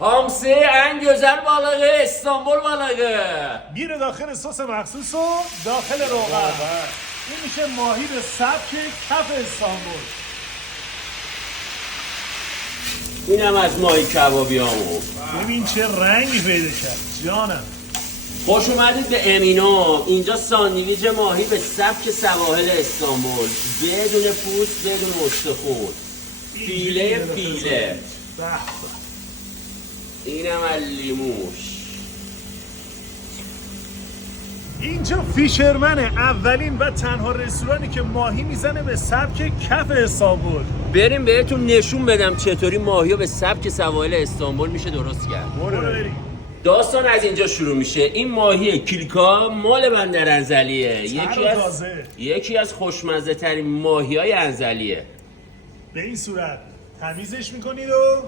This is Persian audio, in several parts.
Hamsi en güzel balığı İstanbul balığı. میره داخل سس مخصوص و داخل روغن. این میشه ماهی به سبک کف استانبول. اینم از ماهی کبابیامون. ببین چه رنگی پیدا کرد جانم. خوش اومدید به امینو. اینجا ساندویچ ماهی به سبک سواحل استانبول، بدون پوست، بدون استخون، فیله فیله. به به. اینم از لیموش. اینجا فیشرمنه، اولین و تنها رستورانی که ماهی میزنه به سبک کف استانبول. بریم بهتون نشون بدم چطوری ماهی رو به سبک سواحل استانبول میشه درست کرد. برو بریم. داستان از اینجا شروع میشه. این ماهی کیلکا مال بندر انزلیه. یکی از خوشمزه ترین ماهی های انزلیه. به این صورت تمیزش میکنید و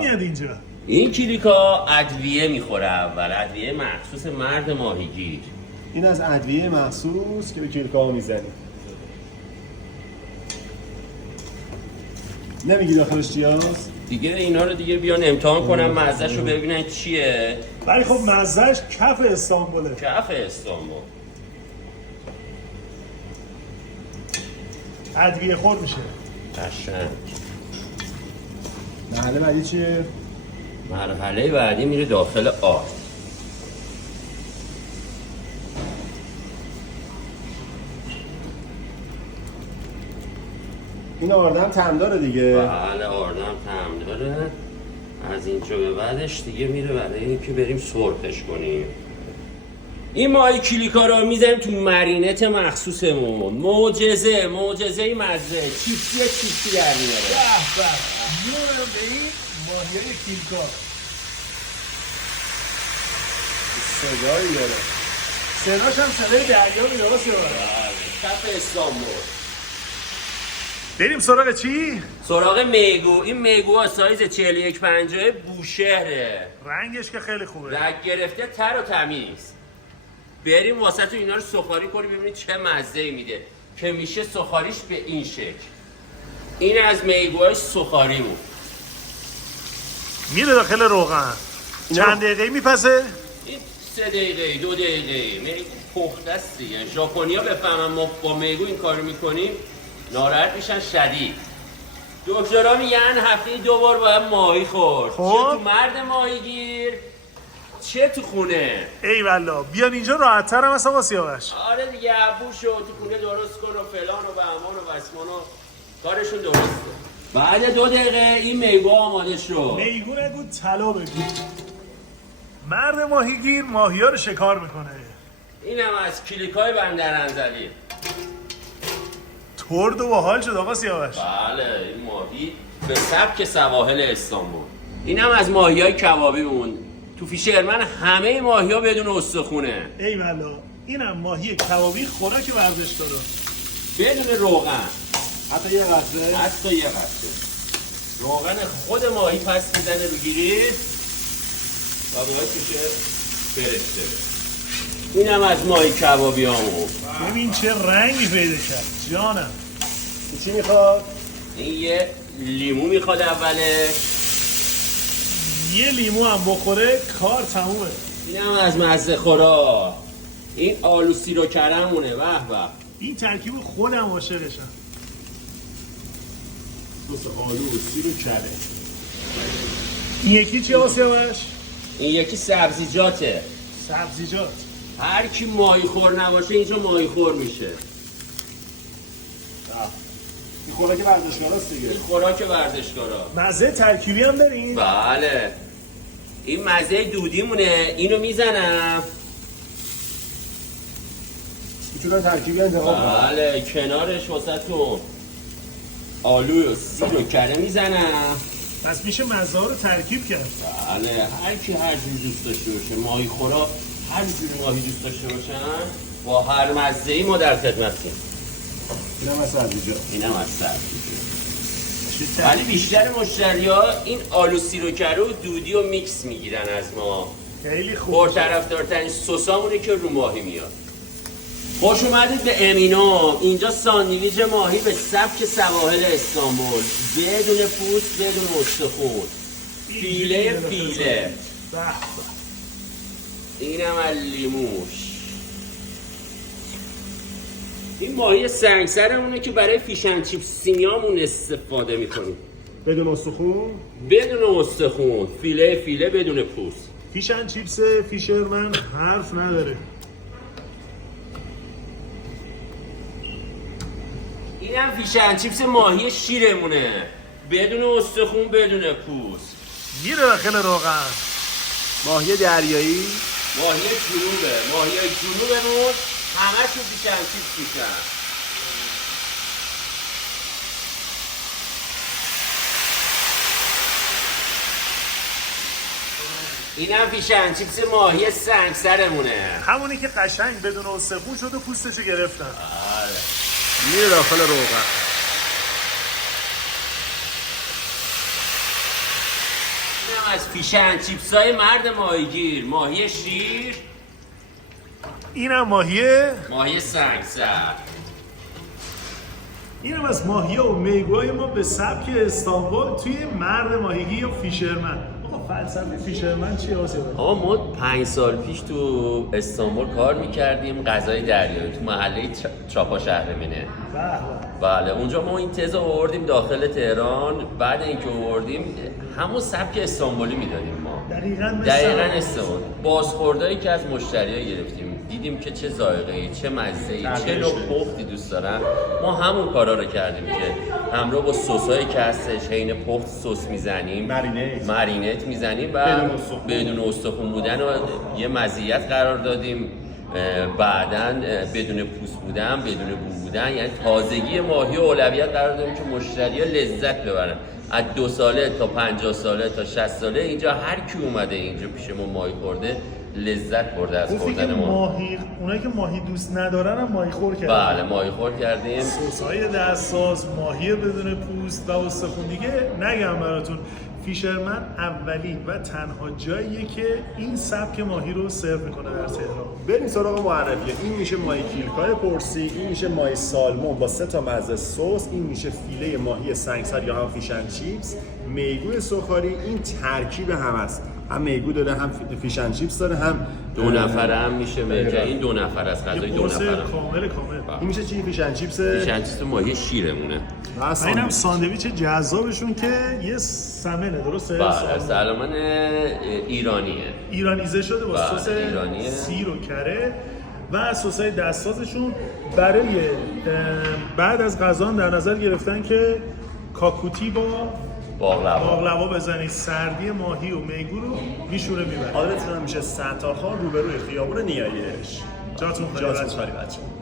میاد اینجا. این کیلکا ادویه میخوره اول، ادویه مخصوص مرد ماهیگیر. این از ادویه مخصوص که به کیلکا میزنی. نمیگی داخلش چی هست؟ دیگه اینا رو دیگه بیان امتحان کنم مزه‌شو ببینن چیه. ولی خب مزهش کف استانبوله. کف استانبول. ادویه خور میشه. قشنگ. مرحله بعدی چیه؟ مرحله بعدی میره داخل آب. این آردم طعم داره دیگه. بله آردم طعم داره. از اینجا به بعدش دیگه میره برای اینکه بریم سرخش کنیم. این ماهی کلیکا رو میزنیم تو مرینت مخصوصمون. معجزه مزه. چیپسی در میاره. به به. میونم به این ماهیای کیلکا. صدایی داره. صداش هم صدای دریا میاد واسه من. کف استانبول. بریم سراغ چی؟ سراغ میگو. این میگو ها سایز 41-50 بوشهره. رنگش که خیلی خوبه. رگ گرفته تر و تمیز. بریم واسه تو اینا رو سخاری کنیم ببینید چه مزه‌ای میده که میشه سخاریش به این شکل. این از میگوهای سخاریمون. میره داخل روغن. چند دقیقه میپسه؟ این 3 دقیقه 2 دقیقه میگو پخته است دیگه. ژاپنیا بفهمن ما با میگو این کارو میکنیم ناراحت میشن شدید. دکترا میگن هفته 2 بار باید ماهی خورد. خب. چه تو مرد ماهیگیر چه تو خونه. ای والله بیان اینجا راحت تر هم اصلا با سیاوش. آره دیگه ابوشو تو خونه درست کن و فلان و بهمان و بسمان و کارشون درسته. بعد 2 دقیقه این میگو آماده شد. میگو نگو طلا بگو. مرد ماهیگیر ماهیا رو شکار میکنه. اینم از کلیکای بندر انزلی. ترد و باحال شد آقا سیاوش. بله این ماهی به سبک سواحل استانبول. اینم از ماهیای کبابیمون. تو فیشرمن همه ماهیا بدون استخونه. ای والله اینم ماهی کبابی خوراک ورزشکارا. بدون روغن. حتی یه قطره. حتی یه قطره. روغن خود ماهی پس میزنه رو گیرید و باید میشه برشته. اینم از ماهی کبابیامون. ببین چه رنگی پیدا کرد جانم. چی میخواد؟ این یه لیمو میخواد اولش. یه لیمو هم بخوره کار تمومه. اینم از مزه خورا. این آلو سیرو کرمونه. به به. این ترکیب خودم عاشقشم. سس آلو و سیر و کره. این یکی چی آسیاوش؟ این یکی سبزیجاته. سبزیجات. هر کی ماهی خور نباشه اینجا ماهی خور میشه. این خوراک ورزشکاراست دیگه. این خوراک ورزشکارا. مزه ترکیبی هم دارین؟ بله. این مزه دودیمونه. اینو میزنم. میتونن ترکیبی انتخاب کنن. بله کنارش واسهتون آلو و سیر و کره میزنم. پس میشه مزه ها رو ترکیب کرد. بله هر کی هر جور دوست داشته باشه. ماهی خورا هر جور ماهی دوست داشته باشن با هر مزه‌ای ما در خدمتیم. اینم از سبزیجات. اینم از سبزیجات. ولی بیشتر مشتری‌ها این آلو سیر و کره و دودی و میکس میگیرن از ما. خیلی خوب. پرطرفدارترین سسامونه که رو ماهی میاد. خوش اومدید به امینو. اینجا ساندویچ ماهی به سبک سواحل استانبول، بدون پوست، بدون استخون، فیله فیله. به. اینم از لیموش. این ماهی سنگسرمونه که برای فیشن چیپس سیمیامون استفاده میکنیم. بدون استخون؟ بدون استخون، فیله فیله بدون پوست. فیشن چیپس فیشرمن حرف نداره. اینم فیشن چیپس ماهی شیرمونه، بدون استخون بدون پوست. میره داخل روغن. ماهی دریایی؟ ماهی جنوبه، ماهی جنوبمون همه چون فیشن چیپس میشن. اینم فیشن چیپس ماهی سنگسرمونه. همونی که قشنگ بدون استخون شد و پوستشو گرفتن. میره داخل روغن. اینم از فیشن چیپس های مرد ماهیگیر، ماهی شیر، اینم ماهی سنگسر. اینم از ماهی و میگوهای ما به سبک استانبول توی مرد ماهیگی یا فیشرمن. آقا فلسفه فیشرمن چیه واسه؟ آقا ما 5 سال پیش تو استانبول کار میکردیم، غذای دریایی تو محله چاپا شهرمنه. بله اونجا ما این تز آوردیم داخل تهران. بعد اینکه آوردیم همون سبک استانبولی میدادیم ما. دقیقاً استانبول. بازخوردایی که از مشتری‌ها گرفتیم دیدیم که چه ذائقه‌ای، چه مزه‌ای، چه نوع پختی دوست دارن. ما همون کارا رو کردیم که همراه با سسایی که هستش حین پخت سس میزنیم، مرینت میزنیم و بدون استخون بودن و یه مزیت قرار دادیم. بعدن بدون پوست بودن، بدون بو بودن، یعنی تازگی ماهی و اولویت قرار دادیم که مشتری‌ها لذت ببرن. از 2 ساله تا 50 ساله تا 60 ساله اینجا هر کی اومده اینجا پیش ما ماهی خورده لذت برده از خوردن ما. اونایی که ماهی دوست ندارن هم ماهی خور کردیم. بله ماهی خور کردیم. سس‌های دستساز، ماهی بدون پوست و استخون. دیگه نگم براتون فیشرمن اولین و تنها جاییه که این سبک ماهی رو سرو میکنه در تهران. بریم سراغ معرفی. این میشه ماهی کیلکای پرسی، این میشه ماهی سالمون با 3 تا مزه سس، این میشه فیله ماهی سنگسر یا هم فیشن چیپس، میگو سوخاری. این ترکیب هم است، هم میگو داره هم فیشن چیپس داره هم 2 نفر هم میشه میگه. این 2 نفر از غذای 2 نفر کامل. این میشه چی؟ فیشن چیپس ماهی شیرمونه. اینم ساندویچ جذابشون که یه سمنه، درسته؟ بله سالمون ایرانیه، ایرانیزه شده با سس سیر و کره و سس‌های دستسازشون. برای بعد از غذا در نظر گرفتن که کاکوتی با باقلوا بزنید. سردی ماهی و میگو رو میشوره میبره. آدرسشون هم میشه ستارخان روبروی خیابون نیایش. جاتون خالی بچه‌ها.